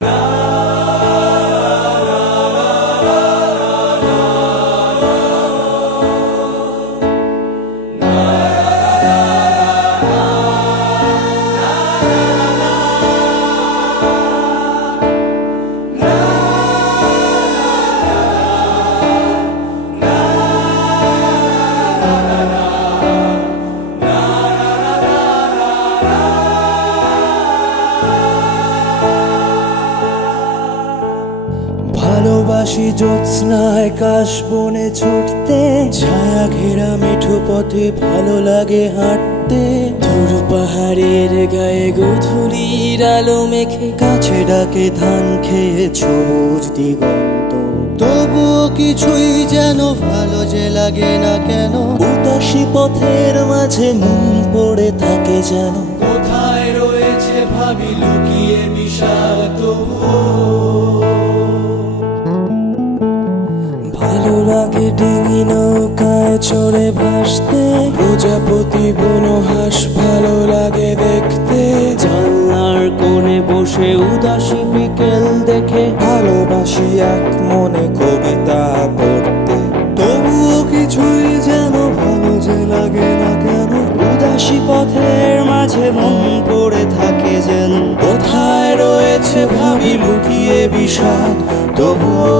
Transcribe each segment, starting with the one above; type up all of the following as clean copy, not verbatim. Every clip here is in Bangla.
ভালোবাসি জ্যোৎস্নায় কাশবনে ছুটতে, ছায়া ঘেরা মেঠো পথে ভালো লাগে হাঁটতে। দূর পাহাড়ের গায়ে গধূলির আলো মেখে, কাছে ডাকে ধান খেয়ে সবুজ দিগন্ত। তবুও কিছুই যেন ভালো যে লাগে না কেন, উদাসী পথের মাঝে মন পড়ে থাকে যেন। কোথায় রয়েছে ভাবি লুকিয়ে বিশাল তবুও। ভালো লাগে ডিঙি নৌকায় চড়ে ভাসতে, প্রজাপতি বুনো হাঁস ভালো লাগে দেখতে। জানলার কোণে বসে উদাসী বিকেল দেখে, ভালোবাসি এক মনে কবিতা পড়তে। তবুও কিছুই যেন ভালো যে লাগে না কেন, উদাসী পথের মাঝে মন পড়ে থাকে যেন। কোথায় রয়েছে ভাবি লুকিয়ে বিষাদ তবুও।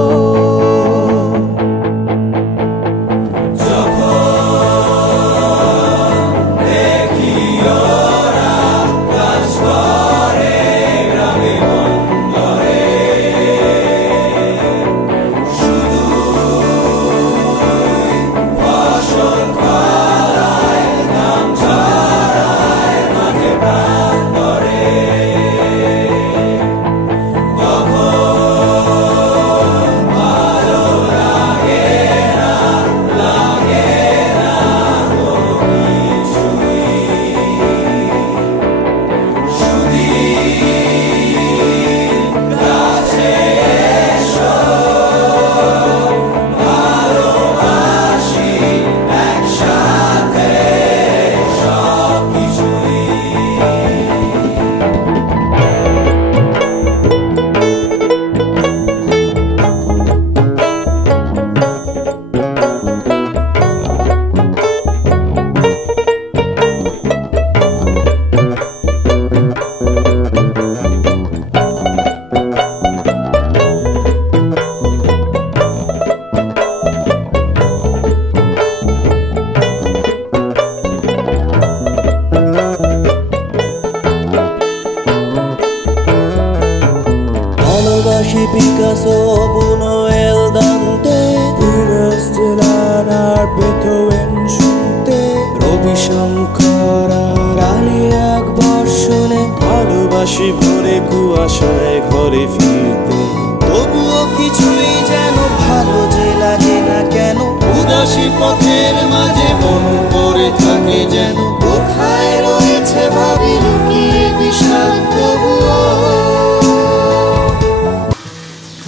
ভালোবাসি পিকাসো, বুনুয়েল, দান্তে, ইনস্টেলার আর বেথোভেন শুনতে। রবিশঙ্কর আর আলী আকবর শুনে, ভালোবাসি ভোরে কুয়াশায় ঘরে ফিরতে। তবুও কিছুই যেন ভালো যে লাগে না কেন, উদাসী পথের মাঝে মন পড়ে থাকে যেন। কোথায় রয়েছে ভাবি লুকিয়ে বিষাদ তবুও।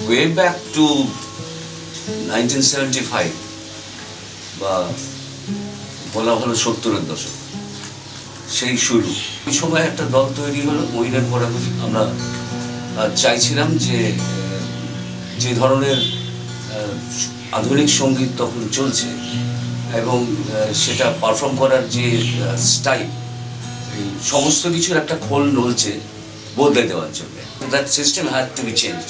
Way back to 1975 বা বলা হলো 70-এর দশক, সেই শুরু। ওই সময় একটা দল তৈরি হলো মহিনের ঘোরাঘুরি। আমরা চাইছিলাম যে যে ধরনের আধুনিক সঙ্গীত তখন চলছে এবং সেটা পারফর্ম করার যে স্টাইল, এই সমস্ত কিছুর একটা খোল নলছে বদলে দেওয়ার জন্য। That system had to be change.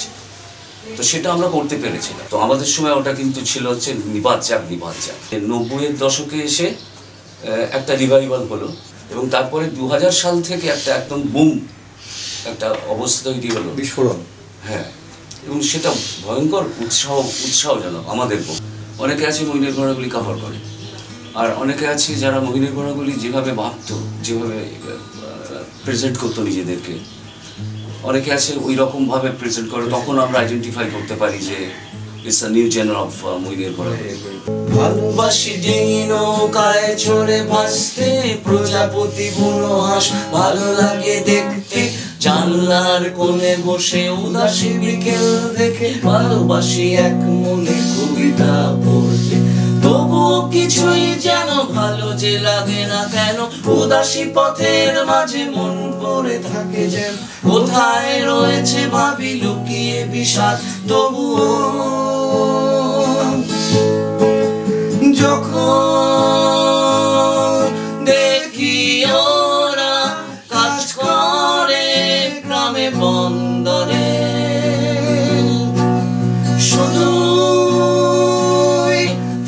তো সেটা আমরা করতে পেরেছিলাম। তো আমাদের সময় ওটা কিন্তু ছিল হচ্ছে নিপাত যাক। 90-এর দশকে এসে একটা রিভাইভাল হলো এবং তারপরে 2000 সাল থেকে একটা একদম বুম একটা অবস্থা তৈরি হলো, বিস্ফোরণ। হ্যাঁ, এবং সেটা ভয়ঙ্কর উৎসাহজনক আমাদের পক্ষে। অনেকে আছে মহিনের ঘোড়াগুলি কভার করে, আর অনেকে আছে যারা মহিনের ঘোড়াগুলি যেভাবে ভাবত, যেভাবে প্রেজেন্ট করতো নিজেদেরকে, অনেকে আছে ওই রকমভাবে প্রেজেন্ট করে। তখন আমরা আইডেন্টিফাই করতে পারি যে it's a new genre of মহিনের ঘোড়া। ভালোবাসি ডিঙি নৌকায় চড়ে ভাসতে, প্রজাপতি বুনো হাঁস ভালো লাগে দেখতে। জানলার কোণে বসে উদাসী বিকেল দেখে, ভালোবাসি এক মনে কবিতা পড়তে। তবু তবুও কিছুই যেন ভালো যে লাগে না কেন, উদাসী পথের মাঝে মন পড়ে থাকে যেন, কোথায় রয়েছে ভাবি লুকিয়ে বিষাদ, তবুও যখন দেখি ওরা কাজ করে গ্রামে বন্দরে, শুধু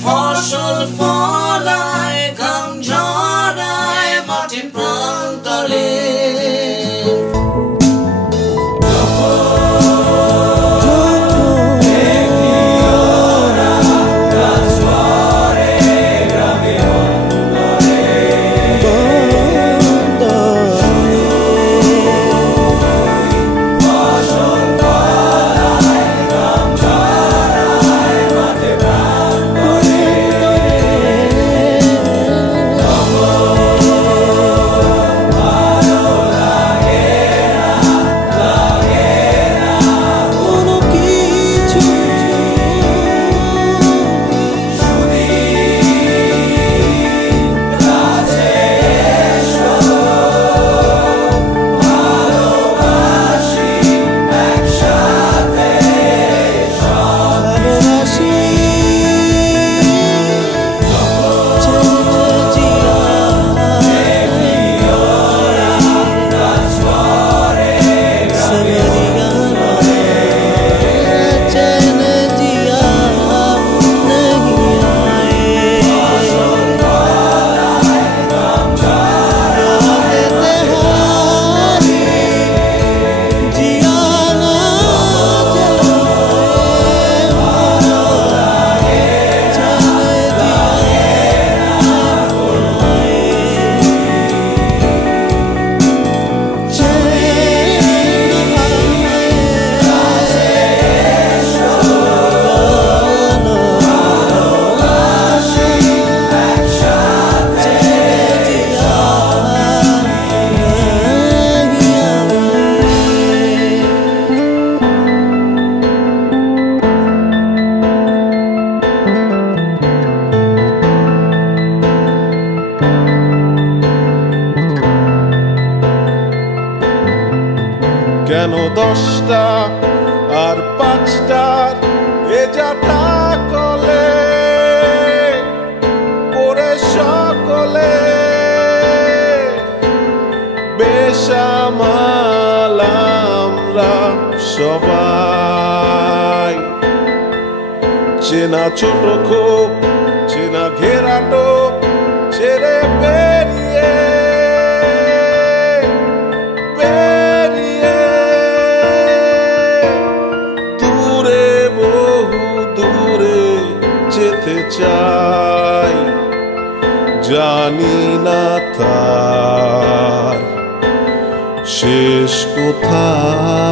ফসল ফলায় ঘাম ঝরায় মাঠে প্রান্তরে, কেন 10টা আর 5টার এ যাতা কলে পড়ে সকলে বেসামাল আমরা সবাই, চেনা ছোট খোপ চেনা ঘেরা টোপ ছেড়ে বেরিয়ে যেতে চাই, জানি না তার শেষ কোথায়।